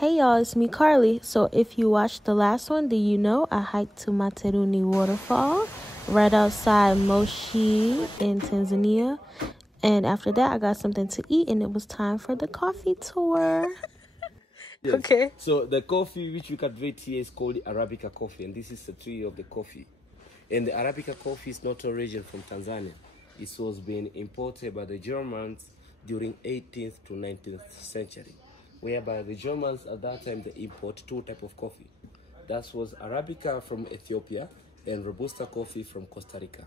Hey y'all, it's me Carly. So if you watched the last one, do you know I hiked to Materuni waterfall right outside Moshi in Tanzania. And after that I got something to eat and it was time for the coffee tour. Yes. Okay. So the coffee which we cultivate here is called Arabica coffee, and this is the tree of the coffee. And the Arabica coffee is not origin from Tanzania. It was being imported by the Germans during 18th to 19th century, whereby the Germans at that time they import two types of coffee. That was Arabica from Ethiopia and Robusta coffee from Costa Rica.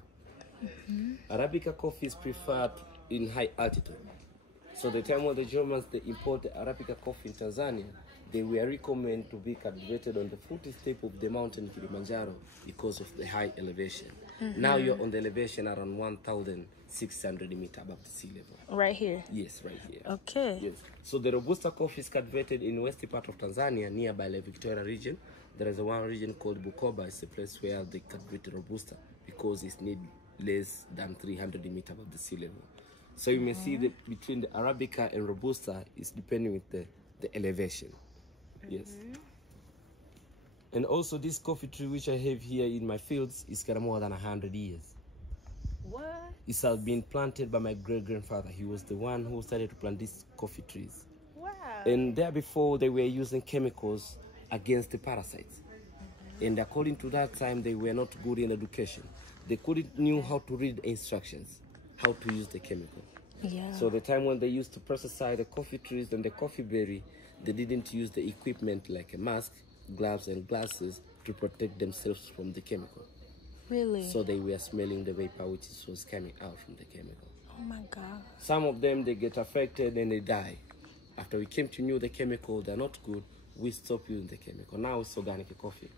Arabica coffee is preferred in high altitude. So the time when the Germans they imported Arabica coffee in Tanzania, they were recommended to be cultivated on the foot step of the mountain Kilimanjaro because of the high elevation. Now you're on the elevation around 1,600 meters above the sea level. Right here. Yes, right here. Okay. Yes. So the Robusta coffee is cultivated in western part of Tanzania, nearby the Victoria region. There is one region called Bukoba. It's a place where they cultivate Robusta because it's need less than 300 meters above the sea level. So you may see that between the Arabica and Robusta is depending with the elevation. Yes. And also this coffee tree which I have here in my fields is got more than 100 years. What? It has been planted by my great-grandfather. He was the one who started to plant these coffee trees. Wow. And there before they were using chemicals against the parasites. And according to that time, they were not good in education. They couldn't knew how to read instructions, how to use the chemical. Yeah. So the time when they used to pesticide the coffee trees and the coffee berry, they didn't use the equipment like a mask, gloves and glasses to protect themselves from the chemical. Really? So they were smelling the vapor which was coming out from the chemical. Oh my God. Some of them, they get affected and they die. After we came to know the chemical, they're not good, we stop using the chemical. Now it's organic coffee.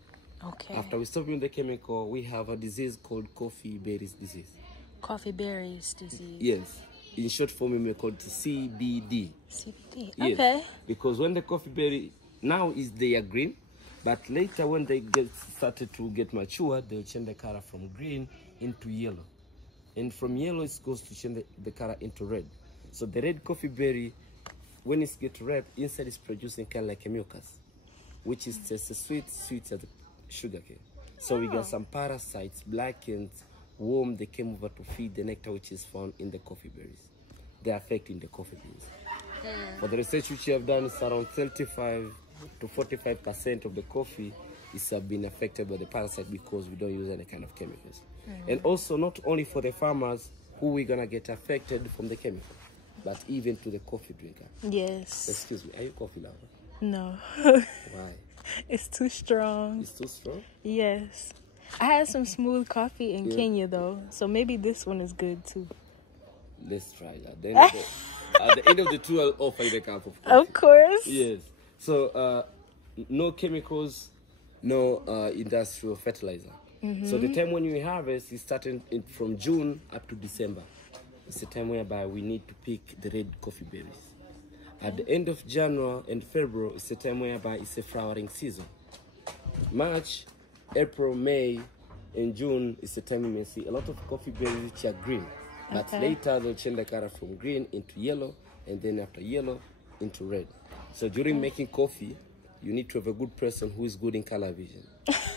Okay. After we stop using the chemical, we have a disease called coffee berries disease. Coffee berries disease. Yes. In short form, we may call it CBD. CBD. Yes. Okay. Because when the coffee berry, now is they are green, but later when they get started to get mature, they'll change the color from green into yellow. And from yellow, it goes to change the color into red. So the red coffee berry, when it gets red, inside is producing kind of like a mucus, which is just a sweet as sugar cane. So we got some parasites, black and worm, they came over to feed the nectar which is found in the coffee berries. They're affecting the coffee beans. For the research which you have done, it's around 35 to 45% of the coffee is been affected by the parasite because we don't use any kind of chemicals. And also not only for the farmers who we're gonna get affected from the chemical, but even to the coffee drinker. Yes. Excuse me, are you coffee lover? No. Why? It's too strong. It's too strong? Yes. I had some smooth coffee in Kenya though, so maybe this one is good too. Let's try that. Then at the end of the tour, I'll offer you a cup of coffee. Of course. Yes. So no chemicals, no industrial fertilizer. So the time when you harvest is starting from June up to December. It's the time whereby we need to pick the red coffee berries. At the end of January and February, it's the time whereby it's a flowering season. March, April, May, and June is the time you may see a lot of coffee berries which are green. But later they'll change the color from green into yellow, and then after yellow into red. So during making coffee, you need to have a good person who is good in color vision.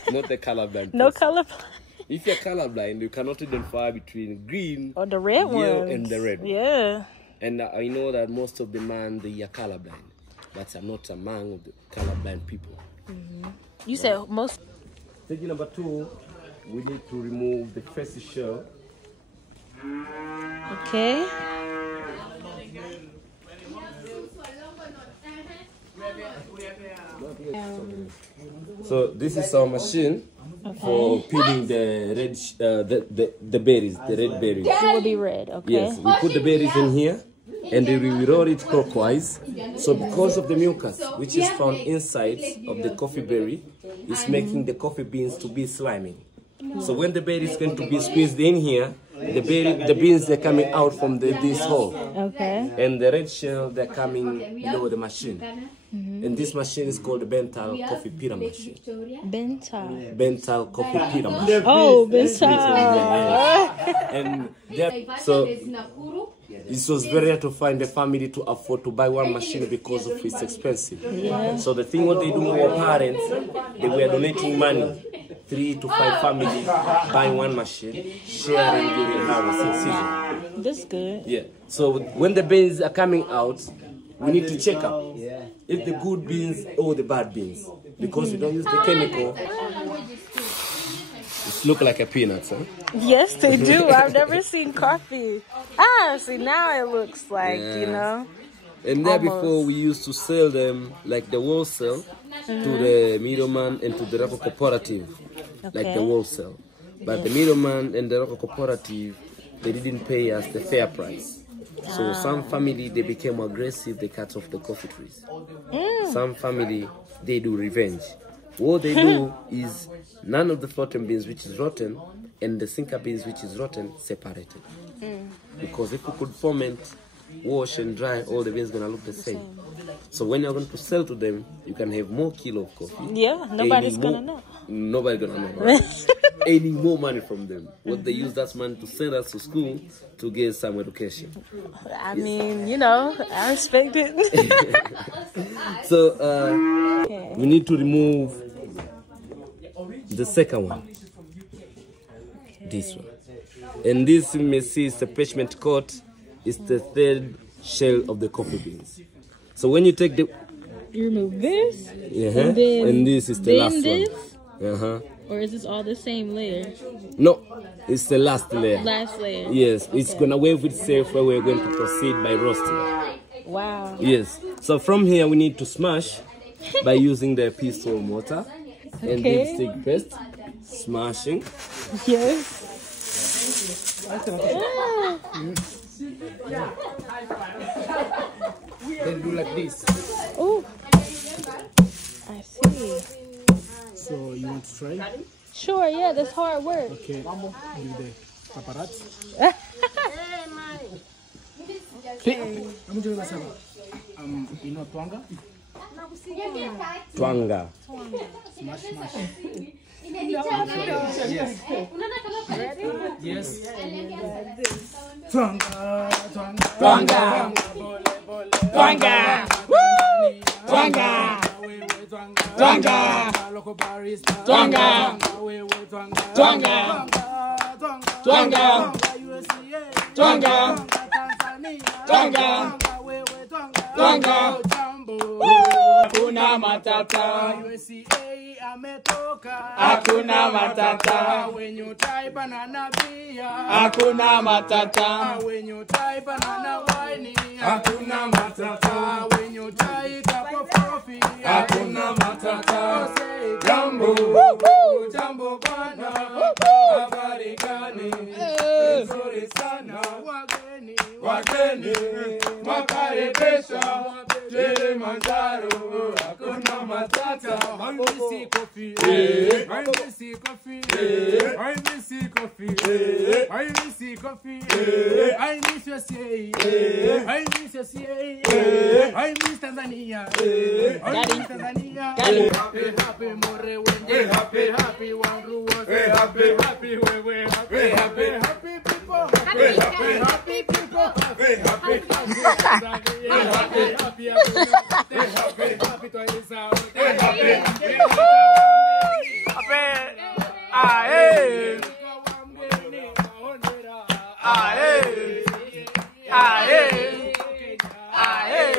Not the colorblind No person. colorblind. If you're colorblind, you cannot identify between green Or the red yellow ones. and the red. Yeah. And I know that most of the men, they are colorblind. But I'm not among the colorblind people. You said most. Stage number 2, we need to remove the first shell. Okay. So this is our machine for peeling the red, the berries, the red berries. It will be red. Okay. Yes, we put the berries in here, and then we roll it clockwise. So because of the mucus which is found inside of the coffee berry, it's making the coffee beans to be slimy. So when the berry is going to be squeezed in here, the beans are coming out from this hole. Okay. And the red shell, they're coming below the machine. And this machine is called the Bental Coffee Pira machine. Bental. Bental Coffee Pira machine. Oh, Bental. And so it was very hard to find a family to afford to buy one machine because of it's expensive. Yeah. So the thing what they do, our parents, they were donating money, 3 to 5 families buying one machine, sharing during harvesting season. That's good. Yeah. So when the beans are coming out, we need to check out if the good beans or the bad beans, because we don't use the chemical. It look like a peanut, huh? Yes, they do. I've never seen coffee. Ah, see, now it looks like, you know. And there before we used to sell them like the wholesale to the middleman and to the local cooperative, like the wholesale. But the middleman and the local cooperative, they didn't pay us the fair price. So some family, they became aggressive, they cut off the coffee trees. Some family, they do revenge. What they do is none of the floating beans which is rotten and the sinker beans which is rotten separated. Because if we could ferment, wash and dry, all the beans gonna look the same. So when you're going to sell to them, you can have more kilo of coffee. Yeah, nobody's gonna know. Nobody's gonna know, right? Earning more money from them. What they use that money to send us to school to get some education. I mean, you know, I respect it. So we need to remove the second one. This one. And this you may see is the parchment coat. It's the third shell of the coffee beans. So when you take the... You remove this? And this is the last one. Or is this all the same layer? No, it's the last layer. Last layer. Yes, it's gonna wave itself where we're going to proceed by roasting. Wow. Yes. So from here we need to smash by using the pistol mortar and dipstick paste. Smashing. Yes. Then do like this. Oh, I see. So you want to try? Sure, yeah, that's hard work. Okay. Do the paparazzi. You know twanga? Twanga. Smash, smash. Yes. Yes. Twanga, twanga, twanga, twanga, twanga, twanga, twanga, twanga, twanga, twanga, twanga, twanga. Hakuna matata. Hakuna matata. Hakuna matata. Hakuna matata. Hakuna matata. Jambo, jambo bana. Habari gani? Nzuri sana. Wageni makaribisha Kilimanjaro. Hakuna matata. I miss coffee. I miss coffee. I miss coffee. I miss coffee. I miss USA. I miss USA. I miss Tanzania. I miss Tanzania. Happy, happy, more wende. Happy, happy, one rule. Happy, happy, we happy, happy, happy people. Happy, happy, happy people. Happy, happy, happy, happy, happy, happy, to is out. Happy, happy, aye, aye, aye, aye.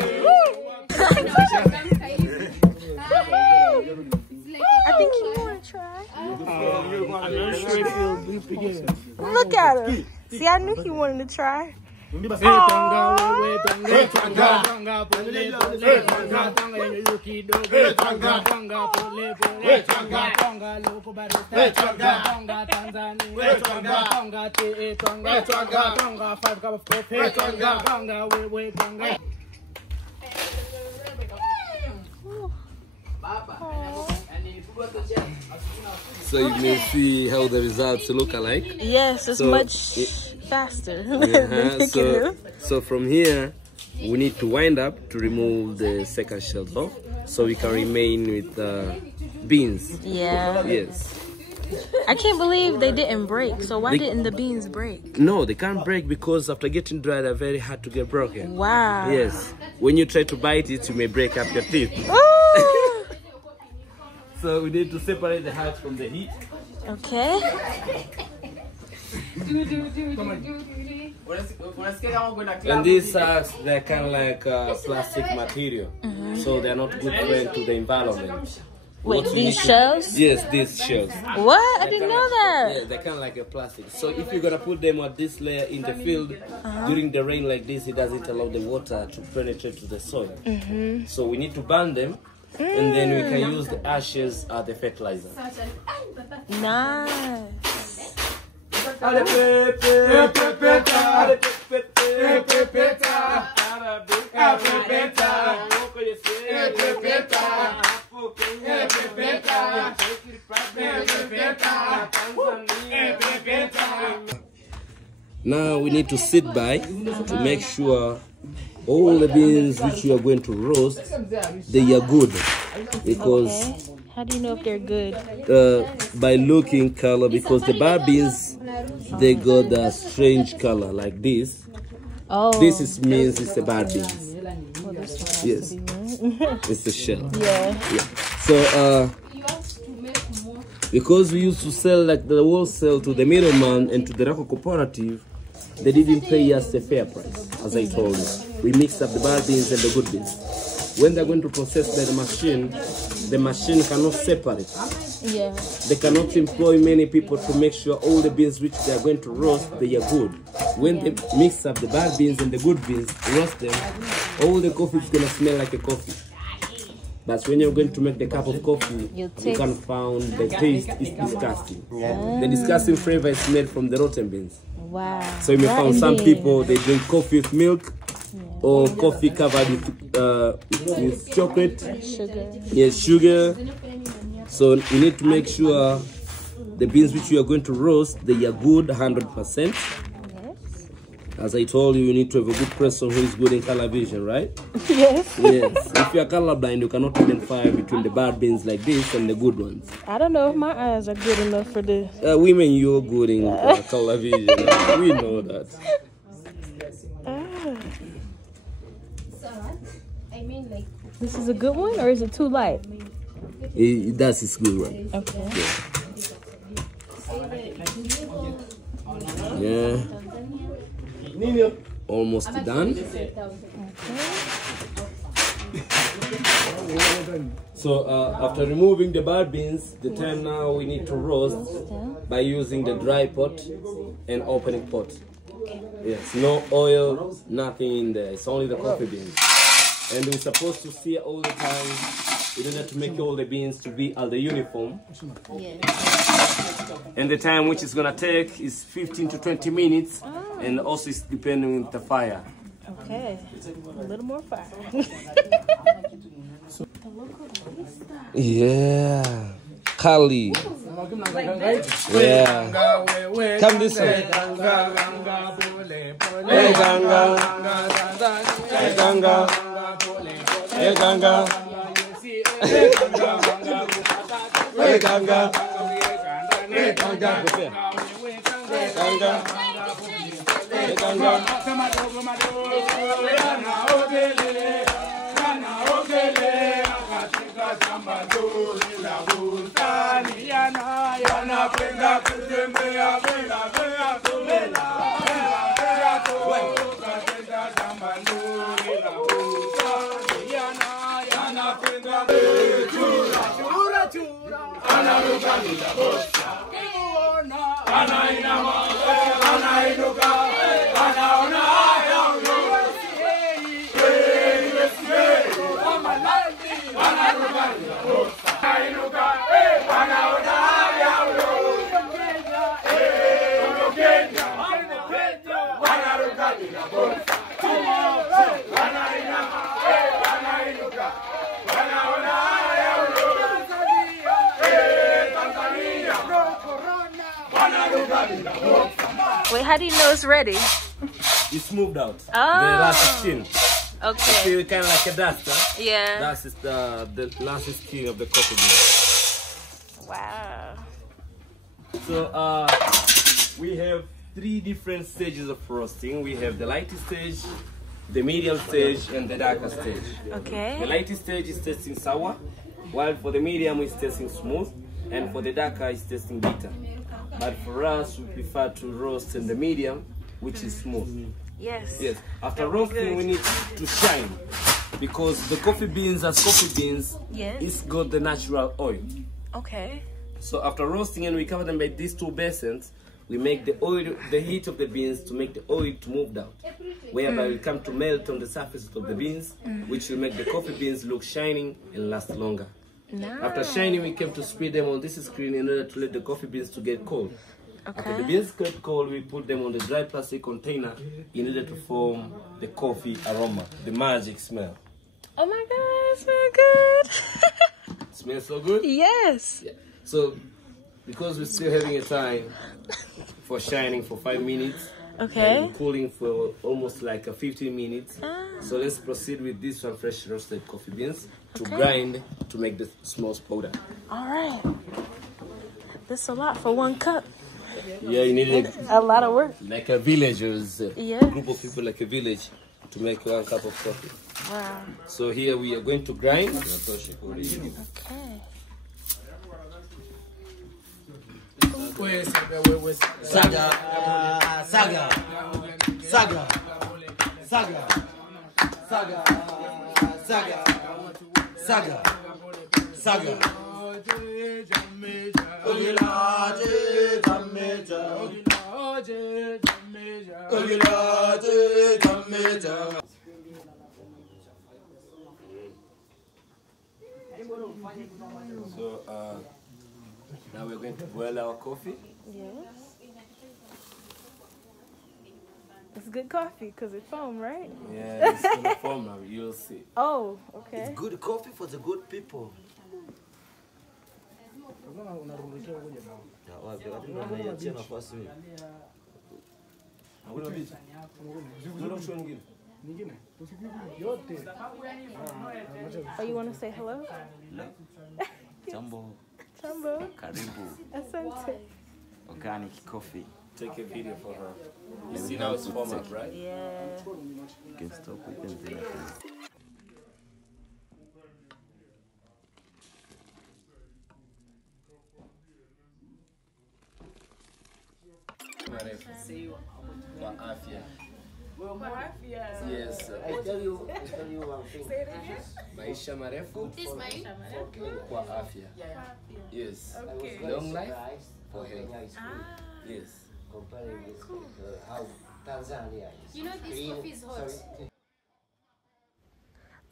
I think you want to try. I'm not sure if you'll be together. Look at him. See, I knew he wanted to try. So you may see how the results look alike. Yes, it's So much faster than picking so from here we need to wind up to remove the second shells off so we can remain with beans. Yeah. Yes. I can't believe they didn't break. So why didn't the beans break? No, they can't break because after getting dry, they're very hard to get broken. Wow. Yes. When you try to bite it, you may break up your teeth. So we need to separate the heart from the heat. Okay. And these sacks, they're kind of like plastic material. So they're not good friend to the environment. Wait, these shells? Yes, these shells. What? I didn't know that. Yeah, they're kind of like a plastic. So if you're gonna put them on this layer in the field during the rain like this, it doesn't allow the water to penetrate to the soil. So we need to burn them, and then we can use the ashes as the fertilizer. Nice. Now we need to sit by to make sure all the beans which you are going to roast, they are good. Because Okay. How do you know if they're good? by looking color, because the bar beans, they got a strange color like this. Oh. This means it's a bar beans. Well, this one has Yes. to be one. It's the shell. Yeah. So because we used to sell like the wholesale to the middleman and to the local cooperative, they didn't pay us a fair price, as I told you. We mixed up the bad beans and the good beans. When they're going to process by the machine cannot separate. Yeah. They cannot employ many people to make sure all the beans which they are going to roast, they are good. When they mix up the bad beans and the good beans, roast them, all the coffee is going to smell like a coffee. But when you're going to make the cup of coffee, you can find the taste is disgusting. The disgusting flavor is made from the rotten beans. Wow. So you may find some people, they drink coffee with milk or coffee covered with chocolate. Sugar. Yes, sugar. So you need to make sure the beans which you are going to roast, they are good 100%. Yes. As I told you, you need to have a good person who is good in color vision, right? Yes. Yes. If you are colorblind, you cannot identify between the bad beans like this and the good ones. I don't know if my eyes are good enough for this. Women, you're good in color vision. We know that. This is a good one, or is it too light? That's his good one. Okay. Yeah. Almost done. So after removing the bad beans, the time now we need to roast by using the dry pot and opening pot. Yes, no oil, nothing in there. It's only the coffee beans. And we're supposed to stir all the time in order to make all the beans to be at the uniform. And the time which it's gonna take is 15 to 20 minutes, and also it's depending on the fire. Okay. A little more fire. Yeah. Kali. Yeah. Come this way. Hey Ganga. Hey Ganga. Hey Ganga. Hey Ganga. Hey Ganga. Hey Ganga. Wait, how do you know it's ready? It's moved out. Oh. The last skin. Okay. Feel kind of like a duster. Yeah. That's the last skin of the coffee bean. Wow. So we have 3 different stages of roasting. We have the light stage, the medium stage, and the darker stage. Okay. The light stage is tasting sour, while for the medium it's tasting smooth, and for the darker it's tasting bitter. But for us, we prefer to roast in the medium, which is smooth. Yes. Yes. After roasting, we need to shine, because the coffee beans, as coffee beans, Yes. it's got the natural oil. Okay. So after roasting, and we cover them by these 2 basins, we make the oil, the heat of the beans to make the oil to move down, whereby we come to melt on the surface of the beans, which will make the coffee beans look shining and last longer. Nice. After shining, we came to spread them on this screen in order to let the coffee beans to get cold. After the beans get cold, we put them on the dry plastic container in order to form the coffee aroma, the magic smell. Oh my God, it's so good. Smells so good? Yes. Yeah. So, because we're still having a time for shining for 5 minutes, Okay. and cooling for almost like 15 minutes. So let's proceed with this one, fresh roasted coffee beans to grind to make the small powder. All right. This is a lot for 1 cup. Yeah, you need A lot of work. like a village, or Yeah. a group of people like a village to make 1 cup of coffee. Wow. So here we are going to grind. Okay. Saga, saga, saga, saga, saga, saga, saga, saga. So now we're going to boil our coffee. Yes. It's good coffee because it's foam, right? Yeah, it's gonna form now. You'll see. Oh, okay. Good coffee for the good people. Oh, you want to say hello? Jambo, Chambo. karibu, Asante. organic coffee. Take a video for her. You see now it's form up, right? Yeah. You can stop with NZA. Kwa afya. Yes. I tell you one thing. Maisha marefu kwa afya. Yes. Long life for health. Yes. Comparing with how Tanzania is. You know this coffee is hot.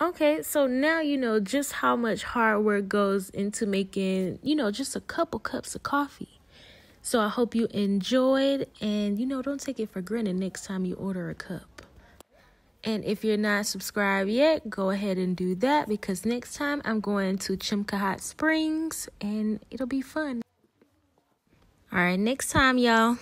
Okay, so now you know just how much hard work goes into making, just a couple cups of coffee. So I hope you enjoyed, and, don't take it for granted next time you order a cup. And if you're not subscribed yet, go ahead and do that, because next time I'm going to Chimka Hot Springs, and it'll be fun. All right, next time, y'all.